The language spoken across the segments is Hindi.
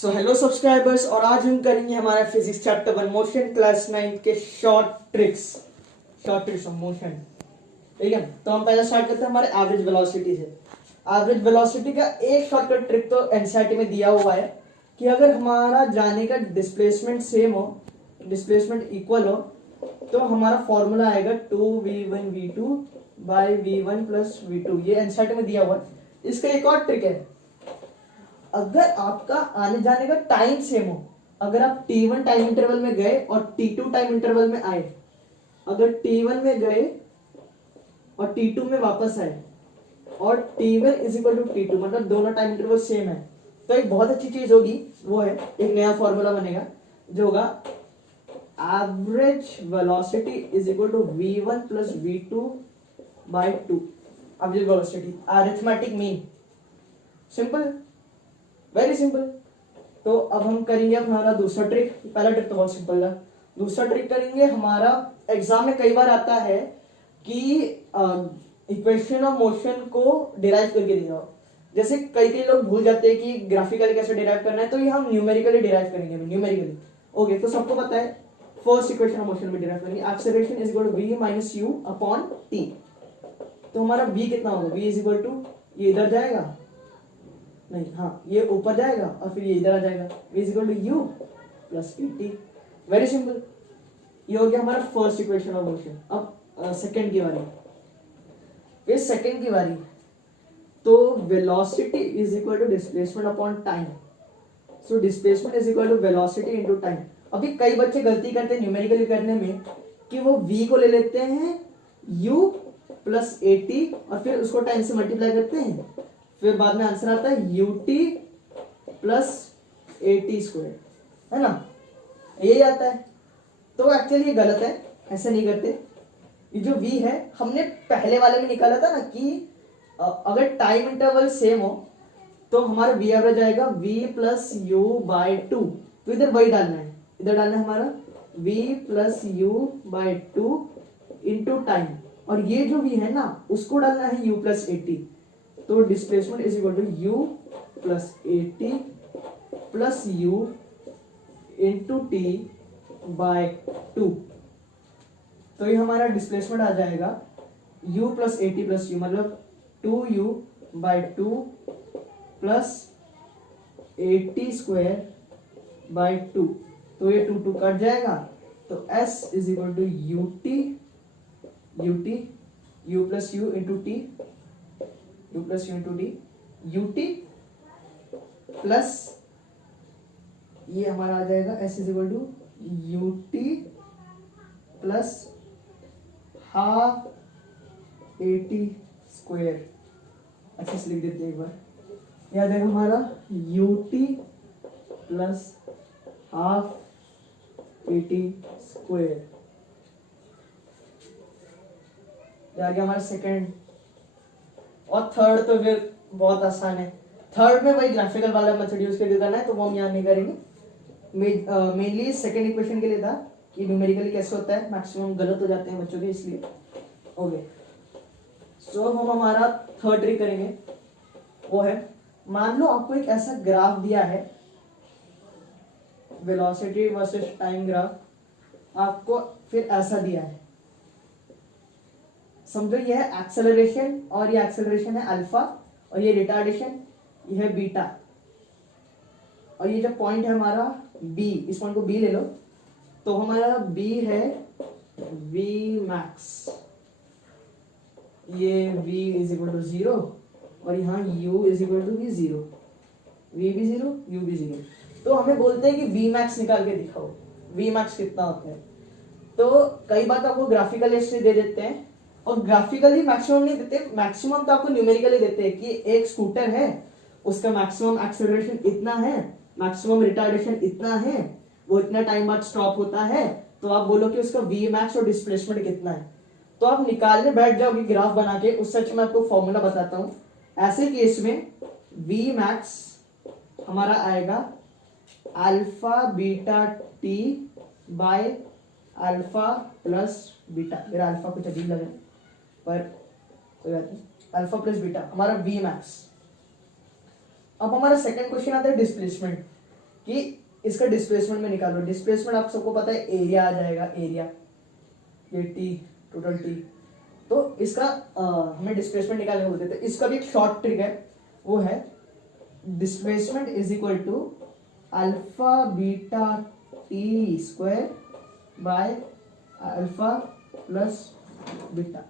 सो हेलो सब्सक्राइबर्स, और आज हम करेंगे हमारा फिजिक्स चैप्टर 1 मोशन क्लास 9 के शॉर्ट ट्रिक्स ऑफ मोशन। ठीक है, तो हम पहले स्टार्ट करते हैं हमारे एवरेज वेलोसिटी से। एवरेज वेलोसिटी का एक शॉर्टकट ट्रिक तो एनसीईआरटी में दिया हुआ है कि अगर हमारा जाने का डिस्प्लेसमेंट सेम हो, डिस्प्लेसमेंट इक्वल हो, तो हमारा फॉर्मूला आएगा 2v1v2 by v1 plus v2। ये एनसीईआरटी में दिया हुआ है। इसका एक और ट्रिक है, अगर आपका आने जाने का टाइम सेम हो, अगर आप t1 टाइम इंटरवल में गए और t2 टाइम इंटरवल में आए, अगर t1 में गए और t2 में वापस आए और t1 is equal to t2, मतलब दोनों टाइम इंटरवल सेम है, तो एक बहुत अच्छी चीज होगी, वो है एक नया फॉर्मूला बनेगा जो होगा average velocity is equal to v1 plus v2 by 2। Average velocity arithmetic mean, simple, very simple. तो अब हम करेंगे हमारा दूसरा ट्रिक। पहला ट्रिक तो बहुत सिंपल था, दूसरा ट्रिक करेंगे। हमारा एग्जाम में कई बार आता है कि इक्वेशन ऑफ मोशन को डिराइव करके दिया, जैसे कई लोग भूल जाते हैं कि ग्राफिकली कैसे डिराइव करना है, तो ये हम न्यूमेरिकली डिराइव करेंगे, न्यूमेरिकली। ओके, तो सबको पता है फर्स्ट इक्वेशन ऑफ मोशन में डिराइव करेंगे, acceleration is equal to v minus u upon t। तो हमारा v कितना होगा, v इज इक्वल टू, ये इधर जाएगा नहीं, हाँ ये ऊपर जाएगा और फिर ये इधर आ जाएगा, v is equal to u plus t. Very simple, ये हो गया हमारा फर्स्ट इक्वेशन ऑफ मोशन। अब सेकंड की बारी, फिर सेकंड की बारी, तो velocity is equal to displacement upon time. So displacement is equal to velocity into time. अभी कई बच्चे गलती करते हैं न्यूमेरिकली करने में कि वो v को ले लेते हैं u प्लस at और फिर उसको टाइम से मल्टीप्लाई करते हैं, फिर बाद में आंसर आता है ut प्लस at स्क्वायर, है ना, यही आता है। तो एक्चुअली ये गलत है, ऐसे नहीं करते। ये जो v है हमने पहले वाले में निकाला था ना कि अगर टाइम इंटरवल सेम हो तो हमारा v एवरेज आएगा v प्लस u बाई 2। तो इधर वही डालना है, इधर डालना है हमारा v plus u by 2 into time, और ये जो v है ना उसको डालना है u प्लस at। तो displacement is equal to u plus at plus u into t by 2। तो ये हमारा डिस्प्लेसमेंट आ जाएगा u plus at plus u, मतलब 2u by 2 plus at square by 2। तो ये 2 कट जाएगा, तो s is equal to u plus u into t, u plus u into t, ut plus ये हमारा आ जाएगा s is equal to ut plus half at square. अच्छे से लिख देते हैं एक बार, यह आ जाएगा हमारा ut plus half at square. आ गया हमारा सेकेंड। और थर्ड तो फिर बहुत आसान है, थर्ड में वही ग्राफिकल वाला मेथड यूज करके करना है, तो वो हम यहाँ नहीं करेंगे। मेनली सेकेंड इक्वेशन के लिए था कि न्यूमेरिकली कैसे होता है, मैक्सिमम गलत हो जाते हैं बच्चों के, इसलिए। ओके, सो हम हमारा थर्ड ट्रिक करेंगे, वो है, मान लो आपको एक ऐसा ग्राफ दिया है, वेलोसिटी वर्सेस टाइम ग्राफ, आपको फिर ऐसा दिया है, समझो ये है एक्सेलरेशन और ये एक्सेलरेशन है अल्फा, और ये रिटार्डेशन ये है बीटा, और ये जो पॉइंट है हमारा b, इस पॉइंट को b ले लो, तो हमारा b है v मैक्स, ये v इज इक्वल टू 0 और यहाँ u इज इक्वल टू भी 0, v भी 0 u भी 0। तो हमें बोलते हैं कि v मैक्स निकाल के दिखाओ, v मैक्स कितना होता है। तो कई बार आपको ग्राफिकल ऐसे दे देते हैं, और ग्राफिकली मैक्सिमम नहीं देते, मैक्सिमम तो आपको न्यूमेरिकली देते हैं कि एक स्कूटर है, उसका मैक्सिमम एक्सेलरेशन इतना है, मैक्सिमम रिटार्डेशन इतना है, वो इतना टाइम बाद स्टॉप होता है, तो आप बोलो कि उसका v मैक्स और डिस्प्लेसमेंट कितना है, तो आप निकालने बैठ जाओगे ग्राफ बना के। उस सच में आपको फॉर्मूला बताता हूं। ऐसे केस में v मैक्स हमारा आएगा alpha beta t bye alpha plus beta. मेरा अल्फा कुछ अजीब लगे पर कोई बात नहीं, अल्फा प्लस बीटा हमारा v मैक्स। अब हमारा सेकंड क्वेश्चन आता है डिस्प्लेसमेंट। कि इसका डिस्प्लेसमेंट में निकालो। डिस्प्लेसमेंट आप सबको पता है एरिया आ जाएगा, एरिया ये टी, टोटल टी। तो इसका हमें डिस्प्लेसमेंट निकालने बोलते थे। इसका भी एक शॉर्ट ट्रिक है, वो है displacement is equal to alpha beta t square by alpha plus beta,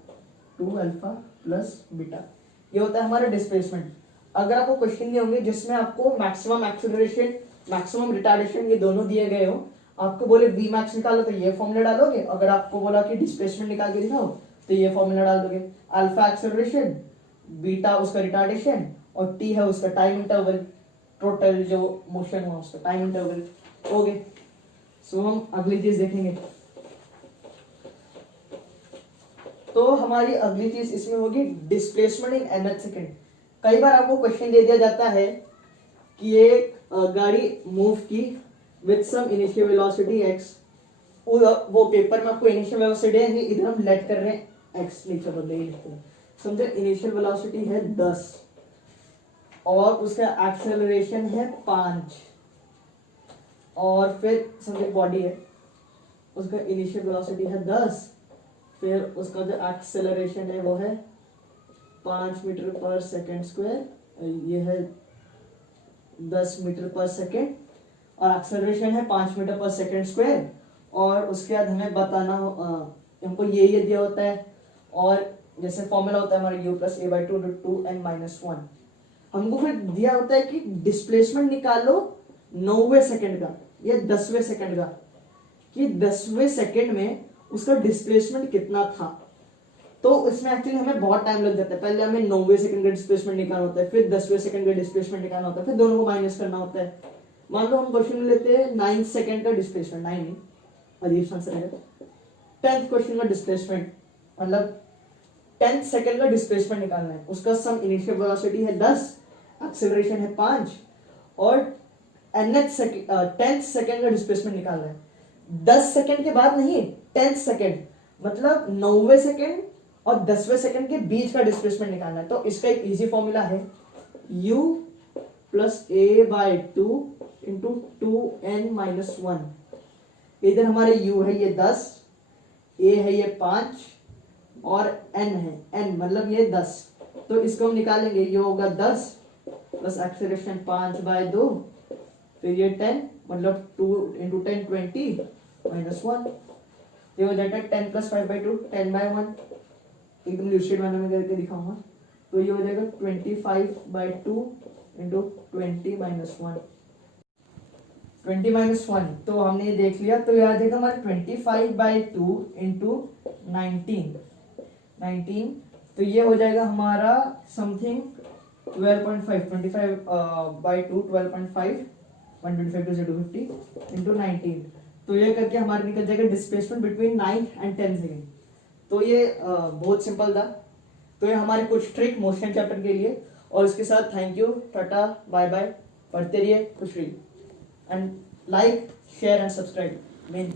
2 alpha plus beta. ये होता है हमारा डिस्प्लेसमेंट। अगर आपको क्वेश्चन दिए होंगे जिसमें आपको मैक्सिमम एक्सेलरेशन, मैक्सिमम रिटार्डेशन ये दोनों दिए गए हो, आपको बोले वी मैक्स निकालो तो ये फॉर्मूला डालोगे। अगर आपको बोला कि डिस्प्लेसमेंट निकाल के दिखाओ तो ये फॉर्मूला डाल दोगे। अल्फा एक्सेलरेशन, बीटा उसका रिटार्डेशन और टी है उसका टाइम इंटरवल, टोटल जो मोशन हुआ उसका टाइम इंटरवल हो गए। सो हम अगली चीज देखेंगे। तो हमारी अगली चीज इसमें होगी डिस्प्लेसमेंट इन nth सेकेंड। कई बार आपको क्वेश्चन दे दिया जाता है कि एक गाड़ी मूव की with some initial velocity x, वो पेपर में आपको इनिशियल वेलोसिटी है, इधर हम लेट कर रहे हैं x, नीचे बदले ही लिखते हैं। समझे इनिशियल वेलोसिटी है 10 और उसका एक्सेलरेशन है 5 और फिर समझे बॉडी है, उसका इनिशियल वेलोसिटी है 10, फिर उसका जो एक्सेलरेशन है वो है 5 मीटर पर सेकेंड स्क्वायर, ये है 10 मीटर पर सेकेंड और एक्सेलरेशन है 5 मीटर पर सेकेंड स्क्वायर। और उसके बाद हमें बताना हमको ये दिया होता है और जैसे फॉर्मूला होता है हमारा u plus a by 2 2n-1। हमको फिर दिया होता है कि डिस्प्लेसमेंट निकालो 9वें सेकेंड का या 10वें सेकेंड का, कि 10वें सेकेंड में उसका डिस्प्लेसमेंट कितना था। तो इसमें एक्चुअली हमें बहुत टाइम लग जाता है। पहले हमें 9वें सेकंड का डिस्प्लेसमेंट निकालना होता है, फिर 10वें सेकंड का डिस्प्लेसमेंट निकालना होता है, फिर दोनों को माइनस करना होता है। मान लो हम क्वेश्चन में लेते हैं 9 सेकंड का डिस्प्लेसमेंट, 9 नहीं अजीब आंसर है। 10th क्वेश्चन का डिस्प्लेसमेंट मतलब 10th सेकंड का डिस्प्लेसमेंट निकालना है। उसका सम इनिशियल वेलोसिटी है 10, एक्सेलरेशन है 5 और 10th सेकंड का डिस्प्लेसमेंट निकालना है। 10 सेकंड के बाद नहीं, 10th सेकंड मतलब 9वें सेकंड और 10वें सेकंड के बीच का डिस्प्लेसमेंट निकालना है। तो इसका एक इजी फॉर्मूला है u plus a by 2 into 2n-1। इधर हमारे u है ये 10, a है ये 5 और n है, n मतलब ये 10। तो इसको हम निकालेंगे, ये होगा 10 प्लस एक्सेलरेशन 5 बाई 2, फिर ये 10 मतलब 2 इंटू 10 20-1। ये हो जाएगा 10 प्लस 5 बाई 2 10/1। एकदम लूसिड मैनर में करके दिखाऊंगा। तो ये हो जाएगा 25/2 इंटू 20-1। 20-1 तो हमने ये देख लिया। तो याद है हमारा 25/2 इंटू 19। तो ये हो जाएगा हमारा समथिंग 12.5, 25/2 12.5, 125 to 250 इंटू 19। तो ये करके हमारे निकल जाएगा डिस्प्लेसमेंट बिटवीन 9 एंड 10 सेकेंड। तो ये बहुत सिंपल था। तो ये हमारे कुछ ट्रिक मोशन चैप्टर के लिए। और इसके साथ thank you, tata, bye bye, पढ़ते रहिए, खुश रहिए and like share and subscribe main.